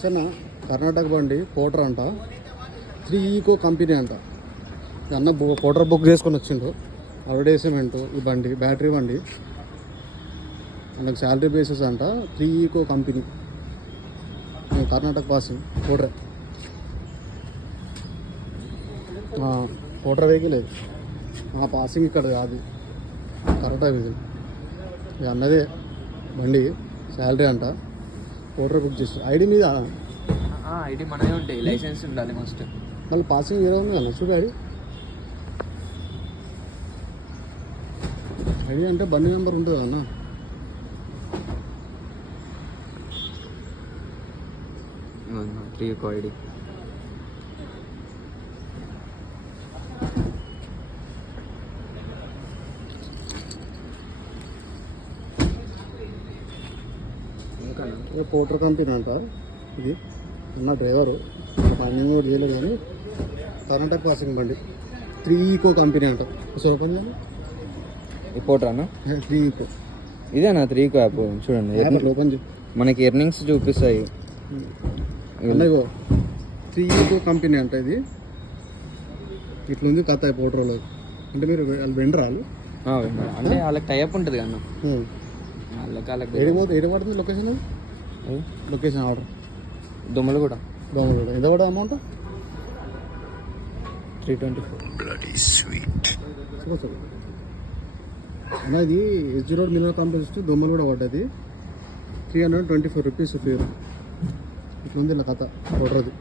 చిన్న కర్ణాటక బండి పోటర్ అంట 3 ఈకో కంపెనీ అంట. అన్న పోటర్ బుక్ చేసుకొని వచ్చిండు. అడ్వర్టైజ్మెంట్ ఈ బండి బ్యాటరీ బండి మనకు శాలరీ బేసిస్ అంట. 3 Eeco company Karnataka passing porter porter vehicle లేదు పాసింగ్ ఇక్కడ కాదు కర్ణాటక వెహికల్. ఇది అన్నదే బండి శాలరీ అంట. పోటర్ బుక్ చేసి ఐడి మీద ఐడి మనమే ఉంటాయి, లైసెన్స్ ఉండాలి మస్ట్. మళ్ళీ పాసింగ్ ఏదో ఉంది అన్న చూడు ఐడి అంటే బండి నెంబర్ ఉంటుంది అన్న. ఐడి పోటర్ కంపెనీ అంట. ఇది ఉన్న డ్రైవరు పని కూడా చేయలేదు కానీ కర్ణాటక పాసింగ్ బండి 3 ఈకో కంపెనీ అంట. ఓపెన్ ఈ పోటర్ అన్న 3 ఈకో ఇదేనా 3 ఈకో యాప్ చూడండి. ఓపెన్ మనకి ఎర్నింగ్స్ చూపిస్తాయి. ఇగో 3 ఈకో కంపెనీ అంట. ఇది ఇట్లుంది కథ పోటర్లో. అంటే మీరు వాళ్ళు వెండరాలు అంటే వాళ్ళకి టైప్ ఉంటుంది అన్న. ఏడి పడుతుంది లొకేషన్? లొకేషన్ ఆర్డర్ దొమ్మలు కూడా ఎంత పడే అమౌంట్? 324. అన్న ఇది ఎస్జీ రోడ్ మినిమం కాంప్లెక్స్ దొమ్మలు కూడా పడ్డది. 324 రూపీస్ ఫేర్. ఇట్లా ఉంది ఇలా కథ పౌడర్ది.